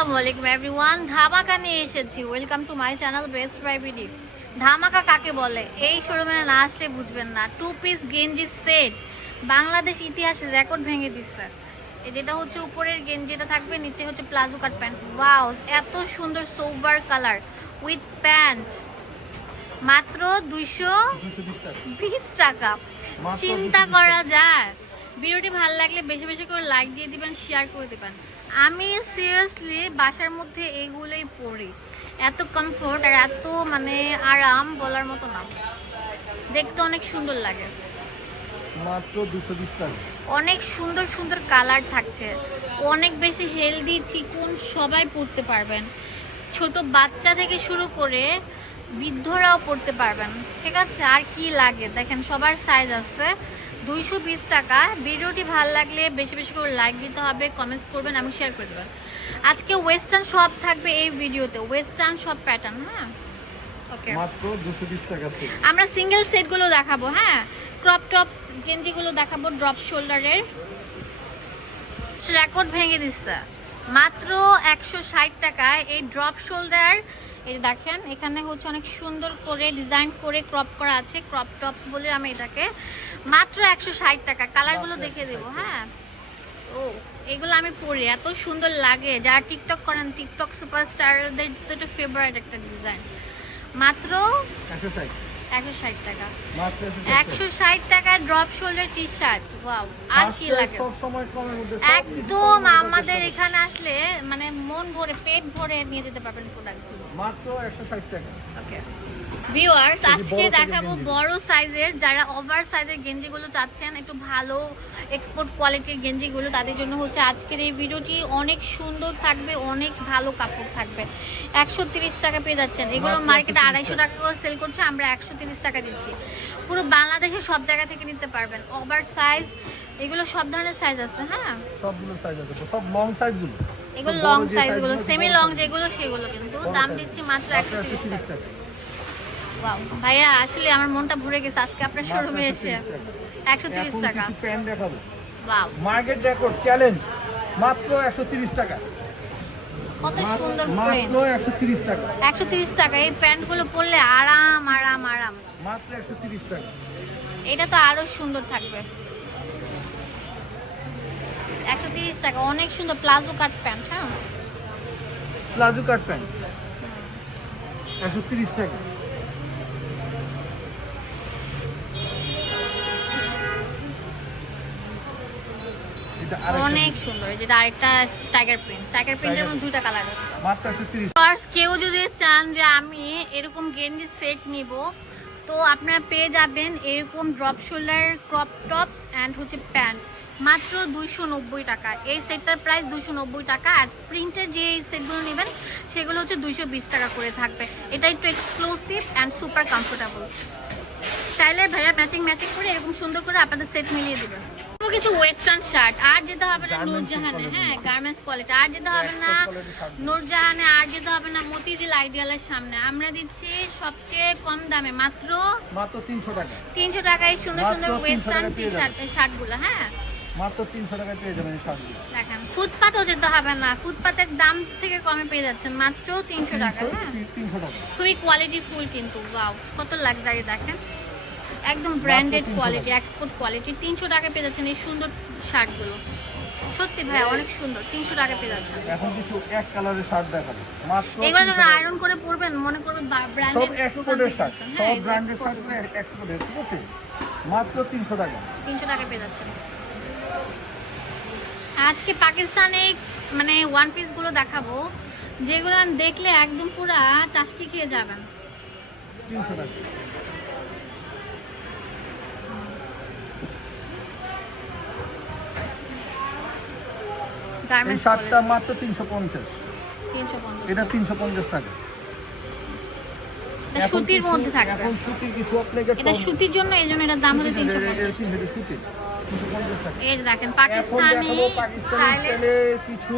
আসসালামু আলাইকুম এভরিওয়ান। ধামাকা নিয়ে এসেছি। Welcome to my channel best by BD. ধামাকা কাকে বলে এই শোরুমে না আসলে বুঝবেন না। 2 পিস গেঞ্জি সেট বাংলাদেশ ইতিহাসে রেকর্ড ভেঙে দিচ্ছে। যেটা হচ্ছে উপরের গেঞ্জিটা থাকবে, নিচে হচ্ছে প্লাজো কাট প্যান্ট। ওয়াও, এত সুন্দর সোবার কালার উইথ প্যান্ট, মাত্র 220 টাকা। চিন্তা করা যায়। ভিডিওটি ভালো লাগলে বেশি বেশি করে লাইক দিয়ে দিবেন, শেয়ার করে দিবেন। আমি সিরিয়াসলি বাসার মধ্যে এগুলোই পরি, এত কমফোর্ট আর এত মানে আরাম বলার মতো না। দেখতে অনেক সুন্দর লাগে, মাত্র 220 টাকা। অনেক সুন্দর সুন্দর কালার থাকছে, অনেক বেশি হেলদি, চিকন, সবাই পরতে পারবেন। ছোট বাচ্চা থেকে শুরু করে বৃদ্ধরাও পরতে পারবেন, ঠিক আছে। আর কি লাগে দেখেন, সবার সাইজ আছে। 220 টাকা। ভিডিওটি ভালো লাগলে বেশি বেশি করে লাইক দিতে হবে, কমেন্টস করবেন এবং শেয়ার করে দেবেন। আজকে ওয়েস্টার্ন শপ থাকবে এই ভিডিওতে, ওয়েস্টার্ন শপ প্যাটার্ন। হ্যাঁ, ওকে, মাত্র 220 টাকা। আমরা সিঙ্গেল সেটগুলো দেখাবো। হ্যাঁ, ক্রপ টপ গেঞ্জিগুলো দেখাবো, ড্রপ শোল্ডারের। রেকর্ড ভেঙে দিচ্ছে মাত্র 160 টাকায় এই ড্রপ শোল্ডার। এই দেখেন, এখানে হচ্ছে অনেক সুন্দর করে ডিজাইন করে ক্রপ করা আছে, ক্রপ টপ বলে আমি এটাকে। মাত্র 160 টাকা। কালারগুলো দেখে দেবো। হ্যাঁ, ও এগুলো আমি পরি, এত সুন্দর লাগে। যারা টিকটক করেন, টিকটক সুপারস্টারদের তো এটা ফেভারিট একটা ডিজাইন। মাত্র 160 টাকা। 160 টাকা drop shoulder T shirt. Wow, আর কি লাগে। একদম আমাদের এখানে আসলে মানে মন ভরে, পেট ভরে নিয়ে যেতে পারবেন প্রোডাক্টগুলো। মাত্র 160 টাকা। ওকে ভিউয়ার্স, আজকে দেখাবো বড় সাইজের, যারা ওভার সাইজের গেঞ্জিগুলো চাচ্ছেন, একটু ভালো এক্সপোর্ট কোয়ালিটির গেঞ্জিগুলো, তাদের জন্য হচ্ছে আজকের এই ভিডিওটি। অনেক সুন্দর থাকবে, অনেক ভালো কাপড় থাকবে। 130 টাকা পেয়ে যাচ্ছেন। এগুলো মার্কেটে 250 টাকা করে সেল করছে, আমরা 130 টাকা দিচ্ছি। পুরো বাংলাদেশের সব জায়গা থেকে নিতে পারবেন। ওভার সাইজ এগুলো সব ধরনের সাইজ আছে। হ্যাঁ, সবগুলো সাইজ আছে, সব লং সাইজগুলো। এগুলো লং সাইজগুলো, সেমি লং যেগুলো সেগুলো। কিন্তু দাম দিচ্ছি মাত্র 130 টাকা। ওয়াও ভাইয়া, আসলে আমার মনটা ভরে গেছে আজকে আপনার শোরুমে এসে। 130 টাকা। প্যান্ট দেখাবো। Wow, market record challenge. মাত্র 130 টাকা। কত সুন্দর মাত্র 130 টাকা। 130 টাকা। এই প্যান্টগুলো পরলে আরাম আরাম আরাম। মাত্র 130 টাকা। এটা তো আরো সুন্দর থাকবে। 130 টাকা, অনেক সুন্দর প্লাজো কাট প্যান্ট। হ্যাঁ, প্লাজো কাট প্যান্ট 130 টাকা। অনেক সুন্দর। যেটা আরেকটা টাইগার প্রিন্ট, টাইগার প্রিন্টের মধ্যে দুইটা কালার আছে। মাত্র 130। ফার্স্ট কেউ যদি চান যে আমি এরকম গেঞ্জি সেট নিব, তো আপনারা পেয়ে যাবেন এরকম drop shoulder, crop top and হচ্ছে প্যান্ট, মাত্র 290 টাকা। এই সেটটার প্রাইস 290 টাকা। আর প্রিন্টের যে সেটগুলো নেবেন সেগুলো হচ্ছে 220 টাকা করে থাকবে। এটা একটু এক্সক্লুসিভ অ্যান্ড সুপার কমফোর্টেবল। চাইলে ভাইয়া ম্যাচিং করে এরকম সুন্দর করে আপনাদের সেট মিলিয়ে দেবেন। কিছু ওয়েস্টার্ন শার্ট আর যেতে হবে না নূরজাহানে। হ্যাঁ, গার্মেন্টস কোয়ালিটি। আর যেতে হবে না নূরজাহানে, আর যেতে হবে না মতিঝিল আইডিয়ালের সামনে। আমরা দিচ্ছি সবচেয়ে কম দামে, মাত্র 300 টাকা। 300 টাকায় সুন্দর সুন্দর ওয়েস্টার্ন টি শার্টগুলো। হ্যাঁ, মাত্র 300 টাকা পেয়ে যাবেন এই শার্টগুলো। দেখেন, ফুটপাতেও যেতে হবে না, ফুটপাতের দাম থেকে কমে পেয়ে যাচ্ছেন মাত্র 300 টাকা। হ্যাঁ, 300 টাকা। খুবই কোয়ালিটি ফুল কিন্তু। ওয়াও, কত লাক্সারি দেখেন, একদম ব্র্যান্ডেড কোয়ালিটি, এক্সপোর্ট কোয়ালিটি। 300 টাকা পেয়ে যাচ্ছেন এই সুন্দর শার্টগুলো। সত্যি ভাই অনেক সুন্দর। 300 টাকা পেয়ে যাচ্ছেন। এখন কিছু এক কালারের শার্ট দেখাবো। মাত্র এগুলো যখন আয়রন করে পরবেন মনে করবেন ব্র্যান্ডেড, সব এক্সপোর্টের শার্ট, সব ব্র্যান্ডেড শার্ট এক্সপোর্টের, ঠিক আছে। মাত্র 300 টাকা। 300 টাকা পেয়ে যাচ্ছেন। আজকে পাকিস্তানে মানে ওয়ান পিস গুলো দেখাবো, যেগুলো দেখলে একদম পুরা টাস্কি খেয়ে যাবেন। 300 টাকা। এই শার্টটা মাত্র 350। এটা 350 টাকা। এটা সুতির মধ্যে থাকবে। এখন সুতির কিছু আপনাকে, এটা সুতির জন্য, এইজন্য এটার দাম হলো 350। সুতি 350 টাকা। এই দেখেন পাকিস্তানি স্টাইলে কিছু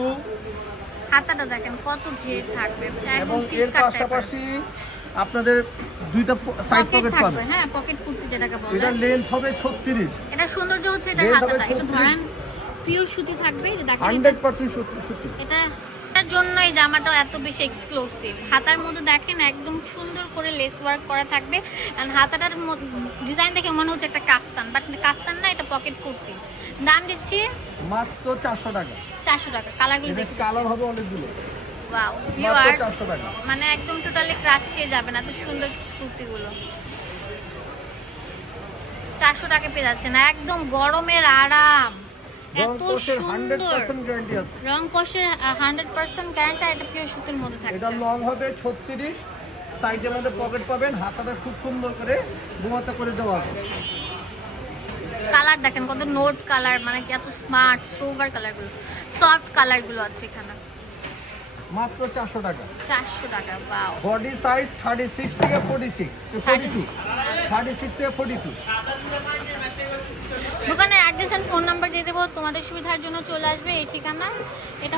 হাতাটা দেখেন কত ঘের থাকবে। এবং এর পাশাপাশি আপনাদের দুইটা সাইড পকেট পাবেন। হ্যাঁ, পকেট কুর্তি যেটাকে বলে। এটা লেন্থ হবে 36। এটা সৌন্দর্য হচ্ছে এটা হাতাটা। একটু ধরেন পিওর সুতি থাকবে, এটা দেখেন 100% সুতি। এটা হাতাটার জন্য এই জামাটা এত বেশি এক্সক্লুসিভ। হাতার মধ্যে দেখেন একদম সুন্দর করে লেস ওয়ার্ক করা থাকবে, আর হাতাটার ডিজাইন দেখে মনে হচ্ছে একটা কাফতান, বাট কাফতান না, এটা পকেট কুর্তি। দাম দিচ্ছি মাত্র 400 টাকা। 400 টাকা। কালারগুলো এদের দেখতে কালার হবে অনেকগুলো। ওয়াও মাত্র ভিউয়ার্স, 400 টাকা। মানে একদম টোটালি ক্রাশ খেয়ে যাবেন এত সুন্দর কুর্তিগুলো। 400 টাকা পেয়ে যাচ্ছেন, একদম গরমের আরাম, রং এত কোষের সুন্দর 100% গ্যারান্টি আছে। রং কষে 100% গ্যারান্টি। এটা পিওর সুতির মধ্যে এটা থাকছে। লং হবে 36, সাইডের মধ্যে পকেট পাবেন, হাতাটা খুব সুন্দর করে বোমাতা করে দেওয়া আছে। কালার দেখেন কত নোট কালার, মানে কি এত স্মার্ট সোভার কালারগুলো, সফট কালারগুলো আছে এখানে। মাত্র 400 টাকা। 400 টাকা। ওয়াও। বডি সাইজ 36 থেকে 42, 42, 36 থেকে 42। দোকানের অ্যাড্রেস এন্ড ফোন নাম্বার দিয়ে দেবো, তোমাদের সুবিধার জন্য চলে আসবে এই ঠিকানা। এটা